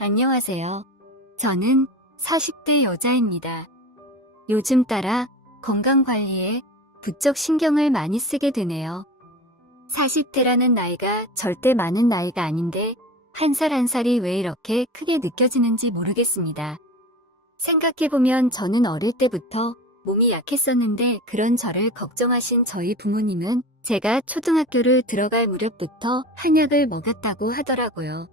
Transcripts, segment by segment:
안녕하세요. 저는 40대 여자입니다. 요즘 따라 건강관리에 부쩍 신경을 많이 쓰게 되네요. 40대라는 나이가 절대 많은 나이가 아닌데 한 살 한 살이 왜 이렇게 크게 느껴지는지 모르겠습니다. 생각해보면 저는 어릴 때부터 몸이 약했었는데 그런 저를 걱정하신 저희 부모님은 제가 초등학교를 들어갈 무렵부터 한약을 먹였다고 하더라고요.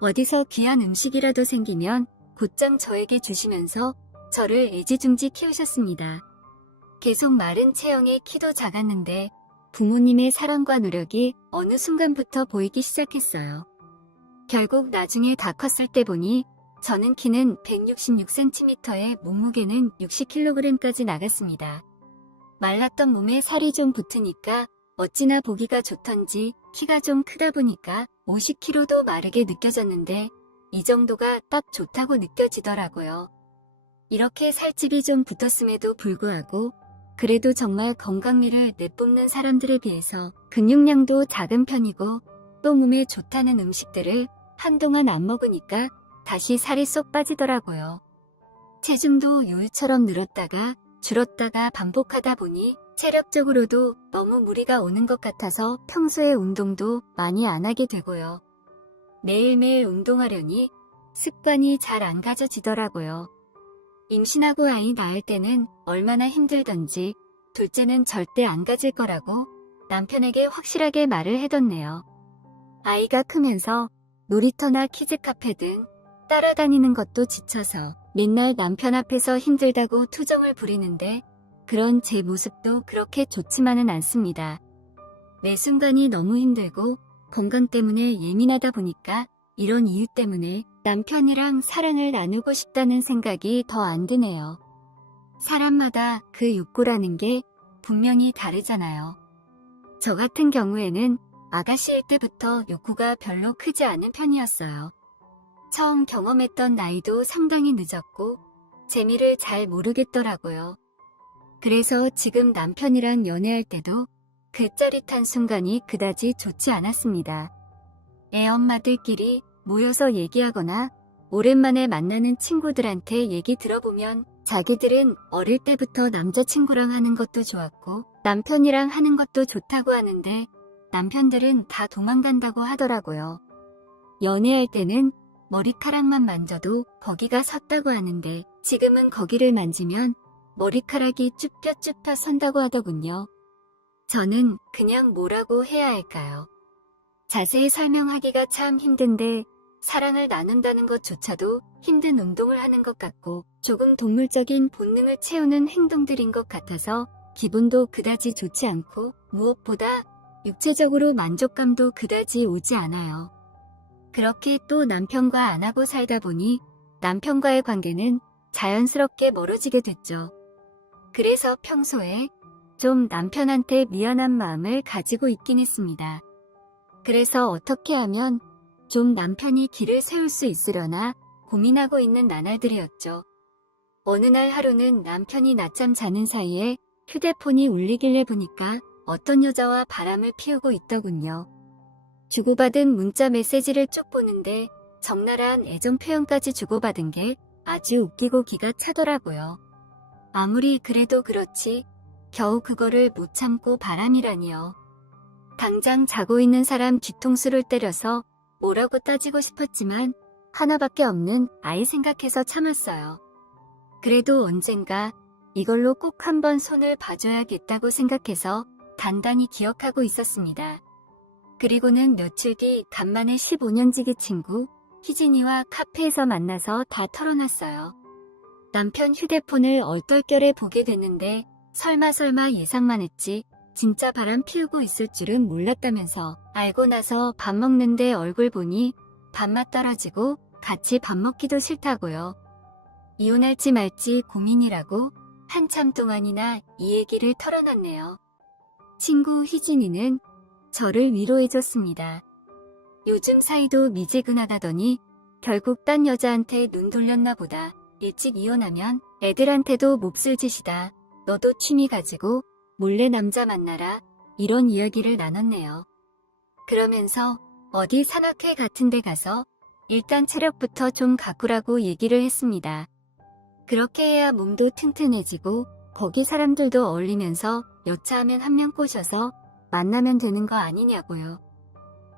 어디서 귀한 음식이라도 생기면 곧장 저에게 주시면서 저를 애지중지 키우셨습니다. 계속 마른 체형에 키도 작았는데 부모님의 사랑과 노력이 어느 순간부터 보이기 시작했어요. 결국 나중에 다 컸을 때 보니 저는 키는 166cm에 몸무게는 60kg까지 나갔습니다. 말랐던 몸에 살이 좀 붙으니까 어찌나 보기가 좋던지 키가 좀 크다 보니까 50kg도 마르게 느껴졌는데 이 정도가 딱 좋다고 느껴지더라고요. 이렇게 살집이 좀 붙었음에도 불구하고 그래도 정말 건강미를 내뿜는 사람들에 비해서 근육량도 작은 편이고 또 몸에 좋다는 음식들을 한동안 안 먹으니까 다시 살이 쏙 빠지더라고요. 체중도 요일처럼 늘었다가 줄었다가 반복하다 보니 체력적으로도 너무 무리가 오는 것 같아서 평소에 운동도 많이 안 하게 되고요. 매일매일 운동하려니 습관이 잘 안 가져지더라고요. 임신하고 아이 낳을 때는 얼마나 힘들던지 둘째는 절대 안 가질 거라고 남편에게 확실하게 말을 해뒀네요. 아이가 크면서 놀이터나 키즈카페 등 따라다니는 것도 지쳐서 맨날 남편 앞에서 힘들다고 투정을 부리는데 그런 제 모습도 그렇게 좋지만은 않습니다. 매 순간이 너무 힘들고 건강 때문에 예민하다 보니까 이런 이유 때문에 남편이랑 사랑을 나누고 싶다는 생각이 더 안 드네요. 사람마다 그 욕구라는 게 분명히 다르잖아요. 저 같은 경우에는 아가씨일 때부터 욕구가 별로 크지 않은 편이었어요. 처음 경험했던 나이도 상당히 늦었고 재미를 잘 모르겠더라고요. 그래서 지금 남편이랑 연애할 때도 그 짜릿한 순간이 그다지 좋지 않았습니다. 애 엄마들끼리 모여서 얘기하거나 오랜만에 만나는 친구들한테 얘기 들어보면 자기들은 어릴 때부터 남자친구랑 하는 것도 좋았고 남편이랑 하는 것도 좋다고 하는데 남편들은 다 도망간다고 하더라고요. 연애할 때는 머리카락만 만져도 거기가 섰다고 하는데 지금은 거기를 만지면 머리카락이 쭈뼛쭈뼛 선다고 하더군요. 저는 그냥 뭐라고 해야 할까요? 자세히 설명하기가 참 힘든데 사랑을 나눈다는 것조차도 힘든 운동을 하는 것 같고 조금 동물적인 본능을 채우는 행동들인 것 같아서 기분도 그다지 좋지 않고 무엇보다 육체적으로 만족감도 그다지 오지 않아요. 그렇게 또 남편과 안 하고 살다 보니 남편과의 관계는 자연스럽게 멀어지게 됐죠. 그래서 평소에 좀 남편한테 미안한 마음을 가지고 있긴 했습니다. 그래서 어떻게 하면 좀 남편이 길을 세울 수 있으려나 고민하고 있는 나날들이었죠. 어느 날 하루는 남편이 낮잠 자는 사이에 휴대폰이 울리길래 보니까 어떤 여자와 바람을 피우고 있더군요. 주고받은 문자 메시지를 쭉 보는데 적나라한 애정 표현까지 주고받은 게 아주 웃기고 기가 차더라고요. 아무리 그래도 그렇지 겨우 그거를 못 참고 바람이라니요. 당장 자고 있는 사람 뒤통수를 때려서 뭐라고 따지고 싶었지만 하나밖에 없는 아이 생각해서 참았어요. 그래도 언젠가 이걸로 꼭 한번 손을 봐줘야겠다고 생각해서 단단히 기억하고 있었습니다. 그리고는 며칠 뒤 간만에 15년지기 친구 희진이와 카페에서 만나서 다 털어놨어요. 남편 휴대폰을 얼떨결에 보게 됐는데 설마 예상만 했지 진짜 바람 피우고 있을 줄은 몰랐다면서 알고 나서 밥 먹는데 얼굴 보니 밥맛 떨어지고 같이 밥 먹기도 싫다고요. 이혼할지 말지 고민이라고 한참 동안이나 이 얘기를 털어놨네요. 친구 희진이는 저를 위로해줬습니다. 요즘 사이도 미지근하다더니 결국 딴 여자한테 눈 돌렸나 보다. 일찍 이혼하면 애들한테도 몹쓸 짓이다. 너도 취미 가지고 몰래 남자 만나라. 이런 이야기를 나눴네요. 그러면서 어디 산악회 같은 데 가서 일단 체력부터 좀 가꾸라고 얘기를 했습니다. 그렇게 해야 몸도 튼튼해지고 거기 사람들도 어울리면서 여차하면 한 명 꼬셔서 만나면 되는 거 아니냐고요.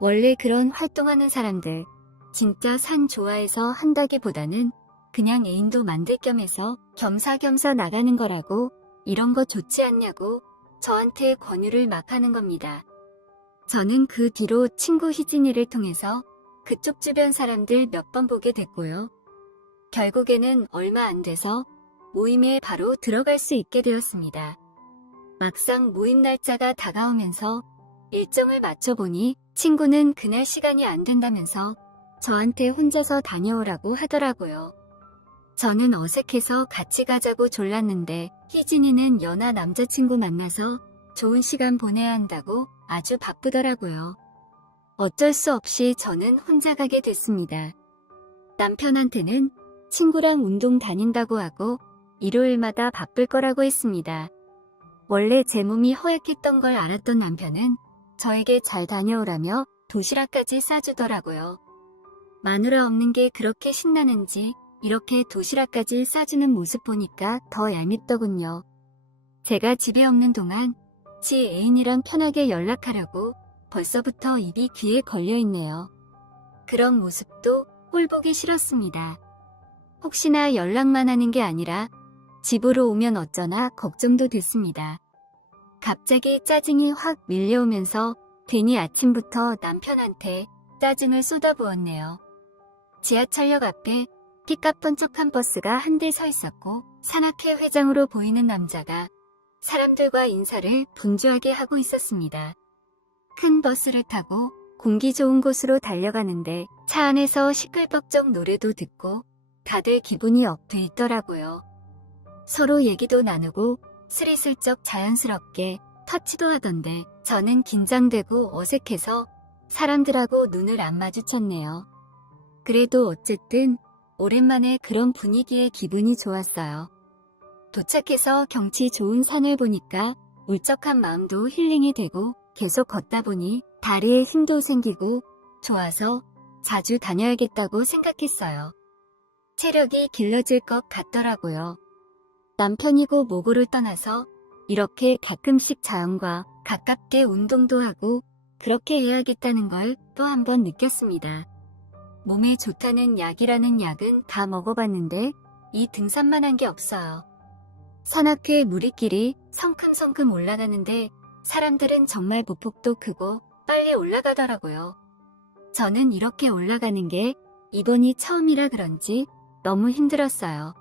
원래 그런 활동하는 사람들 진짜 산 좋아해서 한다기보다는 그냥 애인도 만들 겸 해서 겸사겸사 나가는 거라고 이런 거 좋지 않냐고 저한테 권유를 막 하는 겁니다. 저는 그 뒤로 친구 희진이를 통해서 그쪽 주변 사람들 몇 번 보게 됐고요. 결국에는 얼마 안 돼서 모임에 바로 들어갈 수 있게 되었습니다. 막상 모임 날짜가 다가오면서 일정을 맞춰보니 친구는 그날 시간이 안 된다면서 저한테 혼자서 다녀오라고 하더라고요. 저는 어색해서 같이 가자고 졸랐는데 희진이는 연하 남자친구 만나서 좋은 시간 보내야 한다고 아주 바쁘더라고요. 어쩔 수 없이 저는 혼자 가게 됐습니다. 남편한테는 친구랑 운동 다닌다고 하고 일요일마다 바쁠 거라고 했습니다. 원래 제 몸이 허약했던 걸 알았던 남편은 저에게 잘 다녀오라며 도시락까지 싸주더라고요. 마누라 없는 게 그렇게 신나는지 이렇게 도시락까지 싸주는 모습 보니까 더 얄밉더군요. 제가 집에 없는 동안 지 애인이랑 편하게 연락하려고 벌써부터 입이 귀에 걸려있네요. 그런 모습도 꼴보기 싫었습니다. 혹시나 연락만 하는 게 아니라 집으로 오면 어쩌나 걱정도 됐습니다. 갑자기 짜증이 확 밀려오면서 괜히 아침부터 남편한테 짜증을 쏟아부었네요. 지하철역 앞에 삐까 번쩍한 버스가 한 대 서 있었고 산악회 회장으로 보이는 남자가 사람들과 인사를 분주하게 하고 있었습니다. 큰 버스를 타고 공기 좋은 곳으로 달려가는데 차 안에서 시끌벅적 노래도 듣고 다들 기분이 업 돼 있더라고요. 서로 얘기도 나누고 스리슬쩍 자연스럽게 터치도 하던데 저는 긴장되고 어색해서 사람들하고 눈을 안 마주쳤네요. 그래도 어쨌든 오랜만에 그런 분위기에 기분이 좋았어요. 도착해서 경치 좋은 산을 보니까 울적한 마음도 힐링이 되고 계속 걷다 보니 다리에 힘도 생기고 좋아서 자주 다녀야겠다고 생각했어요. 체력이 길러질 것 같더라고요. 남편이고 뭐고를 떠나서 이렇게 가끔씩 자연과 가깝게 운동도 하고 그렇게 해야겠다는 걸 또 한 번 느꼈습니다. 몸에 좋다는 약이라는 약은 다 먹어봤는데 이 등산만 한 게 없어요. 산악회 무리끼리 성큼성큼 올라가는데 사람들은 정말 보폭도 크고 빨리 올라가더라고요. 저는 이렇게 올라가는 게 이번이 처음이라 그런지 너무 힘들었어요.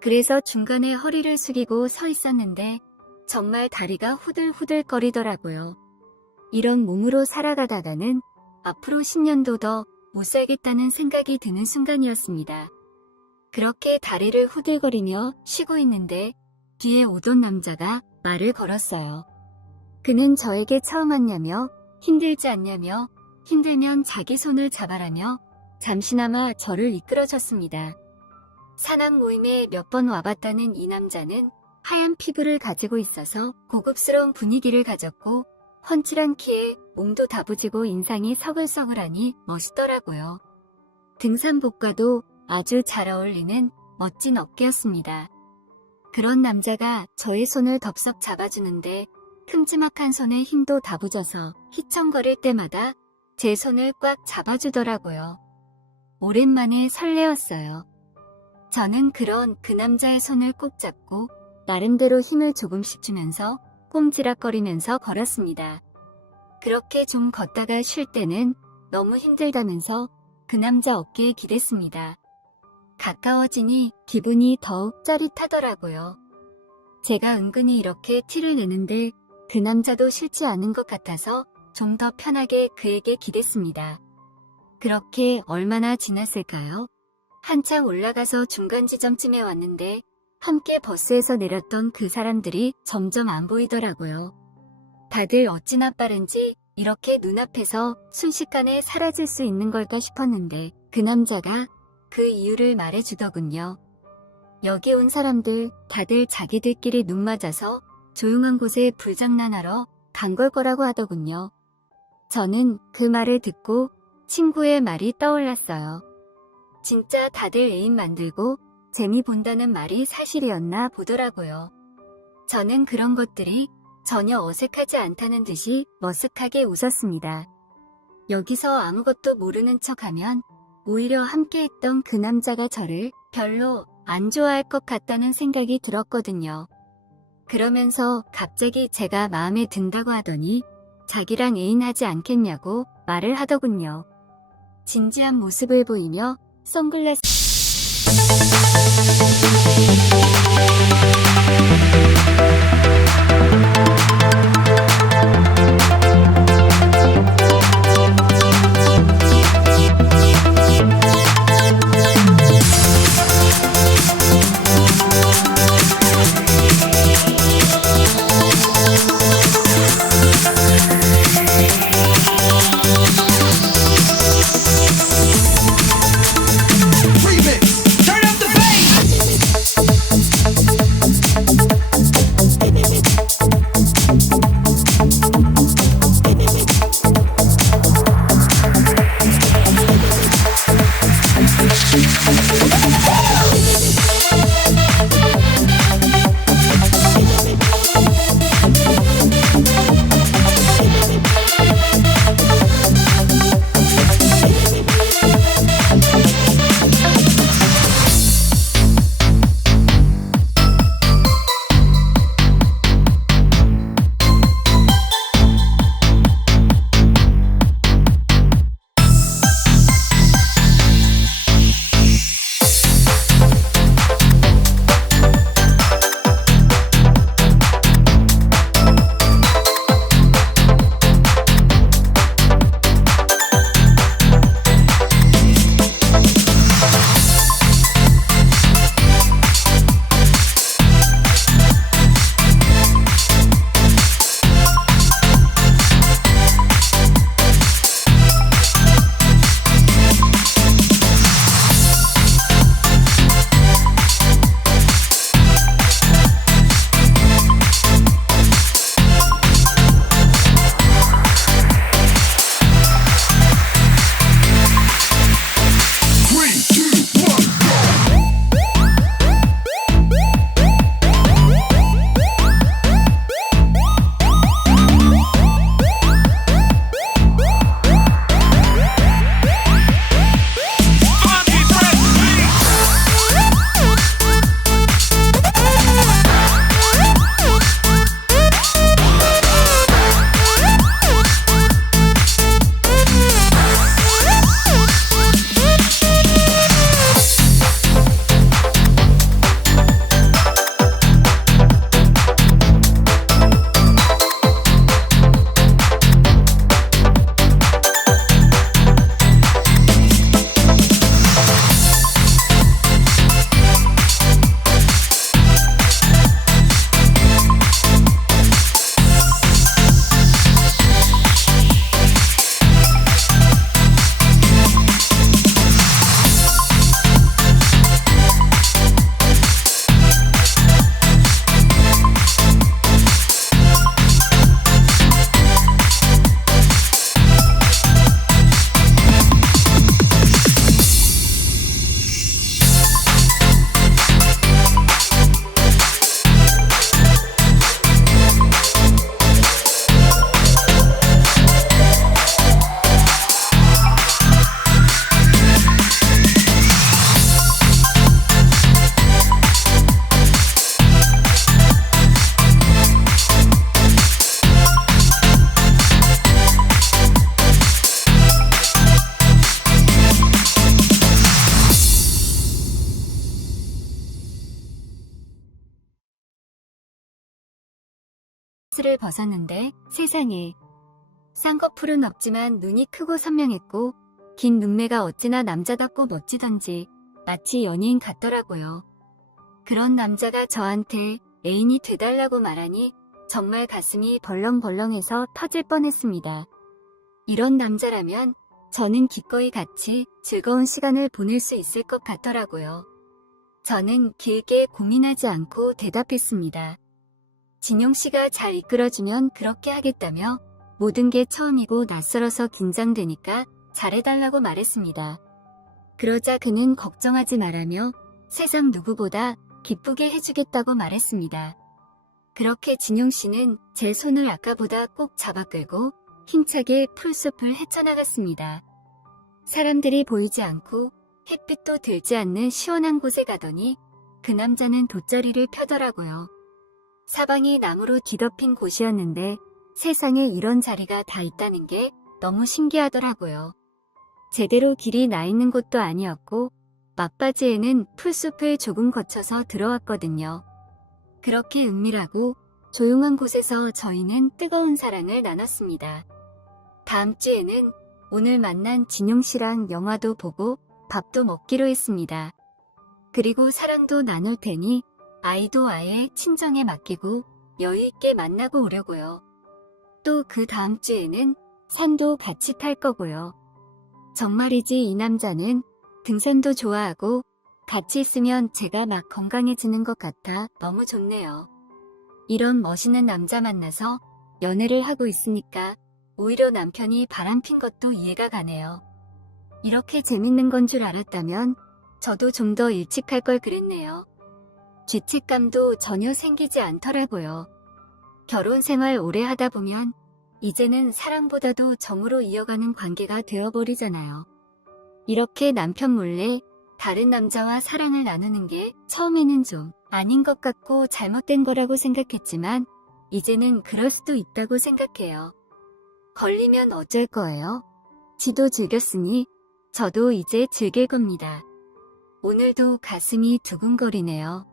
그래서 중간에 허리를 숙이고 서 있었는데 정말 다리가 후들후들거리더라고요. 이런 몸으로 살아가다가는 앞으로 10년도 더 못 살겠다는 생각이 드는 순간이었습니다. 그렇게 다리를 후들거리며 쉬고 있는데 뒤에 오던 남자가 말을 걸었어요. 그는 저에게 처음 왔냐며 힘들지 않냐며 힘들면 자기 손을 잡아라며 잠시나마 저를 이끌어줬습니다. 산악 모임에 몇 번 와봤다는 이 남자는 하얀 피부를 가지고 있어서 고급스러운 분위기를 가졌고 훤칠한 키에 몸도 다부지고 인상이 서글서글하니 멋있더라고요. 등산복과도 아주 잘 어울리는 멋진 어깨였습니다. 그런 남자가 저의 손을 덥석 잡아주는데 큼지막한 손에 힘도 다부져서 휘청거릴 때마다 제 손을 꽉 잡아주더라고요. 오랜만에 설레었어요. 저는 그런 그 남자의 손을 꼭 잡고 나름대로 힘을 조금씩 주면서 꼼지락거리면서 걸었습니다. 그렇게 좀 걷다가 쉴 때는 너무 힘들다면서 그 남자 어깨에 기댔습니다. 가까워지니 기분이 더욱 짜릿하더라고요. 제가 은근히 이렇게 티를 내는데 그 남자도 싫지 않은 것 같아서 좀 더 편하게 그에게 기댔습니다. 그렇게 얼마나 지났을까요? 한참 올라가서 중간 지점쯤에 왔는데 함께 버스에서 내렸던 그 사람들이 점점 안 보이더라고요. 다들 어찌나 빠른지 이렇게 눈앞에서 순식간에 사라질 수 있는 걸까 싶었는데 그 남자가 그 이유를 말해주더군요. 여기 온 사람들 다들 자기들끼리 눈 맞아서 조용한 곳에 불장난하러 간 걸 거라고 하더군요. 저는 그 말을 듣고 친구의 말이 떠올랐어요. 진짜 다들 애인 만들고 재미 본다는 말이 사실이었나 보더라고요. 저는 그런 것들이 전혀 어색하지 않다는 듯이 머쓱하게 웃었습니다. 여기서 아무것도 모르는 척하면 오히려 함께했던 그 남자가 저를 별로 안 좋아할 것 같다는 생각이 들었거든요. 그러면서 갑자기 제가 마음에 든다고 하더니 자기랑 애인하지 않겠냐고 말을 하더군요. 진지한 모습을 보이며 선글라스 를 벗었는데 세상에 쌍꺼풀은 없지만 눈이 크고 선명했고 긴 눈매가 어찌나 남자답고 멋지던지 마치 연예인 같더라고요. 그런 남자가 저한테 애인이 돼달라고 말하니 정말 가슴이 벌렁벌렁해서 터질 뻔했습니다. 이런 남자라면 저는 기꺼이 같이 즐거운 시간을 보낼 수 있을 것 같더라고요. 저는 길게 고민하지 않고 대답했습니다. 진용 씨가 잘 이끌어주면 그렇게 하겠다며 모든 게 처음이고 낯설어서 긴장되니까 잘해달라고 말했습니다. 그러자 그는 걱정하지 말라며 세상 누구보다 기쁘게 해주겠다고 말했습니다. 그렇게 진용 씨는 제 손을 아까보다 꼭 잡아 끌고 힘차게 풀숲을 헤쳐나갔습니다. 사람들이 보이지 않고 햇빛도 들지 않는 시원한 곳에 가더니 그 남자는 돗자리를 펴더라고요. 사방이 나무로 뒤덮인 곳이었는데 세상에 이런 자리가 다 있다는 게 너무 신기하더라고요. 제대로 길이 나 있는 곳도 아니었고 막바지에는 풀숲을 조금 거쳐서 들어왔거든요. 그렇게 은밀하고 조용한 곳에서 저희는 뜨거운 사랑을 나눴습니다. 다음 주에는 오늘 만난 진용 씨랑 영화도 보고 밥도 먹기로 했습니다. 그리고 사랑도 나눌 테니 아이도 아예 친정에 맡기고 여유있게 만나고 오려고요. 또 그 다음 주에는 산도 같이 탈 거고요. 정말이지 이 남자는 등산도 좋아하고 같이 있으면 제가 막 건강해지는 것 같아 너무 좋네요. 이런 멋있는 남자 만나서 연애를 하고 있으니까 오히려 남편이 바람핀 것도 이해가 가네요. 이렇게 재밌는 건 줄 알았다면 저도 좀 더 일찍 할 걸 그랬네요. 죄책감도 전혀 생기지 않더라고요. 결혼 생활 오래 하다 보면 이제는 사랑보다도 정으로 이어가는 관계가 되어버리잖아요. 이렇게 남편 몰래 다른 남자와 사랑을 나누는 게 처음에는 좀 아닌 것 같고 잘못된 거라고 생각했지만 이제는 그럴 수도 있다고 생각해요. 걸리면 어쩔 거예요? 지도 즐겼으니 저도 이제 즐길 겁니다. 오늘도 가슴이 두근거리네요.